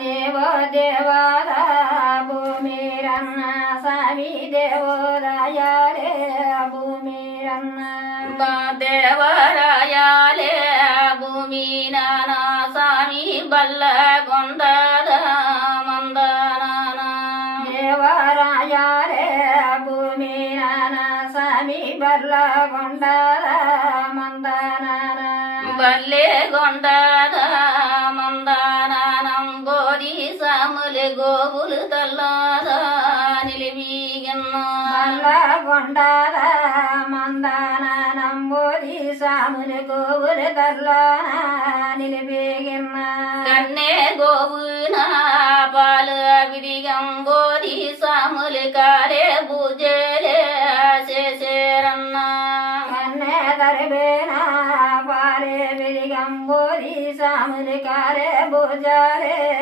దేవో దేవాల భూమిరన్న స్వామి దేవోదయాలే భూమిరన్న దేవరాయాలే భూమి నానా స్వామి బల్లగొండద మందనాన దేవరాయాలే భూమి నానా స్వామి బల్లగొండద మందనాన బల్లే గొండద మందనానం బోధి సాములు గోవులు తల్లాద నిలిబీగన్న బల్లగొండద మందనానం బోధి సాములు గోవులు తల్లాన నిలిబీగన్న కన్నే గోవున పాలు విదిగం బోధి సాములు కాలే పూజలే చేసేరన్న కన్నే దర్బేన పాలే విరిగం బోధి సాములు కాలే భుజాలే